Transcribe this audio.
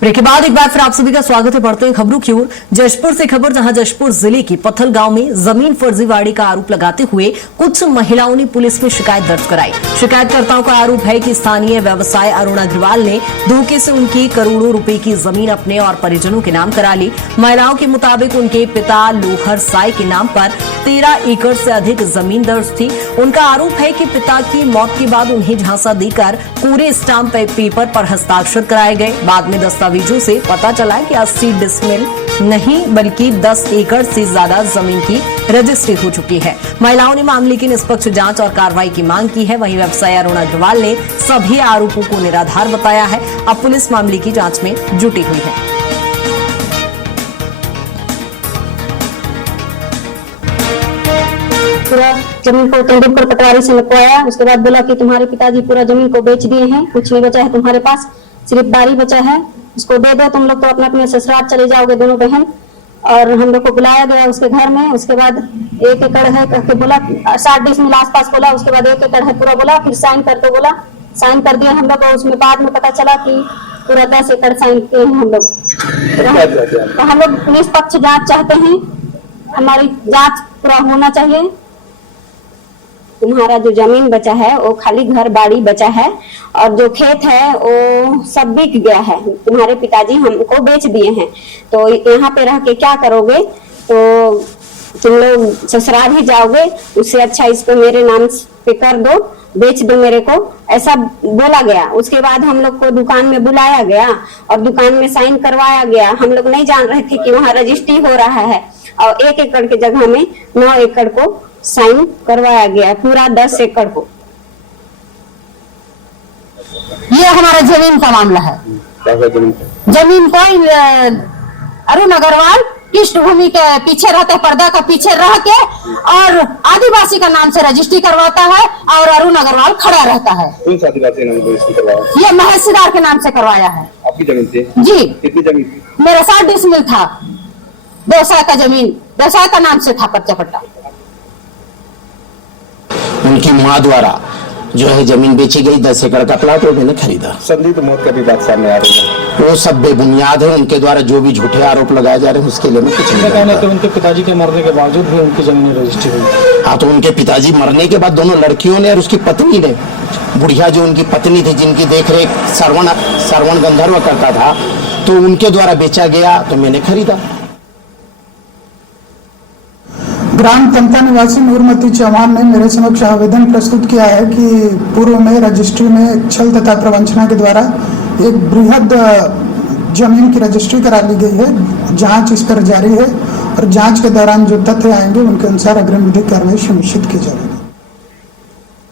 Break के बाद एक बार फिर आप सभी का स्वागत है। बढ़ते हैं खबरों की ओर। जशपुर से खबर, जहां जशपुर जिले के पत्थल गांव में जमीन फर्जीवाड़ी का आरोप लगाते हुए कुछ महिलाओं ने पुलिस में शिकायत दर्ज कराई। शिकायतकर्ताओं का आरोप है कि स्थानीय व्यवसाय अरुण अग्रवाल ने धोखे से उनकी करोड़ों रुपए की जमीन अपने और परिजनों के नाम करा ली। महिलाओं के मुताबिक उनके पिता लोहर साई के नाम पर 13 एकड़ से अधिक जमीन दर्ज थी। उनका आरोप है कि पिता की मौत के बाद उन्हें झांसा देकर पूरे स्टाम्प पेपर पर हस्ताक्षर कराए गए। बाद में दस्तावेजों से पता चला कि 80 डिसमिल नहीं बल्कि 10 एकड़ से ज्यादा जमीन की रजिस्ट्री हो चुकी है। महिलाओं ने मामले की निष्पक्ष जांच और कार्रवाई की मांग की है। वहीं व्यवसायी अरुण अग्रवाल ने सभी आरोपों को निराधार बताया है। अब पुलिस मामले की जांच में जुटी हुई है। पूरा जमीन को तेंदुलकर पटवारी से लिखवाया। उसके बाद बोला कि तुम्हारे पिताजी पूरा जमीन को बेच दिए हैं, कुछ नहीं बचा है तुम्हारे पास, सिर्फ बारी बचा है, उसको दे दो, तुम लोग तो अपने अपने ससुराल चले जाओगे दोनों बहन। और हम लोग को बुलाया गया उसके घर में। उसके बाद 1 एकड़ है करके बोला, 60 डिसमिल आसपास बोला। उसके बाद 1 एकड़ है पूरा बोला, फिर साइन कर दो बोला, साइन कर दिया हम लोग। उसमें बाद में पता चला कि पूरा 10 एकड़ साइन किए हैं हम लोग। तो हम लोग निष्पक्ष जांच चाहते हैं, हमारी जांच पूरा होना चाहिए। तुम्हारा जो जमीन बचा है वो खाली घर बाड़ी बचा है, और जो खेत है वो सब बिक गया है। तुम्हारे पिताजी हमको बेच दिए हैं, तो यहाँ पे रह के क्या करोगे? तो तुम लोग ससुराल ही जाओगे, उससे अच्छा इसको मेरे नाम पे कर दो, बेच दो मेरे को, ऐसा बोला गया। उसके बाद हम लोग को दुकान में बुलाया गया और दुकान में साइन करवाया गया। हम लोग नहीं जान रहे थे कि वहाँ रजिस्ट्री हो रहा है, और 1 एकड़ की जगह में 9 एकड़ को साइन करवाया गया, पूरा 10 एकड़ को। ये हमारा जमीन का मामला है। जमीन को अरुण अग्रवाल पृष्ठभूमि के पीछे रहते, पर्दा का पीछे रह के और आदिवासी का नाम से रजिस्ट्री करवाता है, और अरुण अग्रवाल खड़ा रहता है। कौन सा आदिवासी नाम से रजिस्ट्री करवाया? ये महसीदार के नाम से करवाया है। आपकी जमीन थी? जी। कितनी जमीन थी? मेरा 60 डिसमिल था, व्यवसाय का जमीन, व्यवसाय का नाम से था पर्चा पट्टा। उनकी मां द्वारा जो है जमीन बेची गई, 10 एकड़ का प्लाट वो मैंने खरीदा। संदिग्ध मौत का भी बात सामने आ रही है, वो सब बेबुनियाद है। उनके द्वारा जो भी झूठे आरोप लगाए जा रहे हैं उसके लिए मैं कुछ नहीं कहना। तो उनके पिताजी के मरने के बावजूद भी उनकी जमीन रजिस्ट्री हुई। हाँ, तो उनके पिताजी मरने के बाद दोनों लड़कियों ने और उसकी पत्नी ने, बुढ़िया जो उनकी पत्नी थी जिनकी देखरेख श्रवण गंधर्व करता था, तो उनके द्वारा बेचा गया, तो मैंने खरीदा। ग्राम तंता निवासी नूरमती चौहान ने मेरे समक्ष आवेदन प्रस्तुत किया है कि पूर्व में रजिस्ट्री में छल तथा प्रवंचना के द्वारा एक बृहद जमीन की रजिस्ट्री करा ली गई है। जांच इस पर जारी है और जांच के दौरान जो तथ्य आएंगे उनके अनुसार अग्रिम विधिक कार्रवाई सुनिश्चित की जाएगी।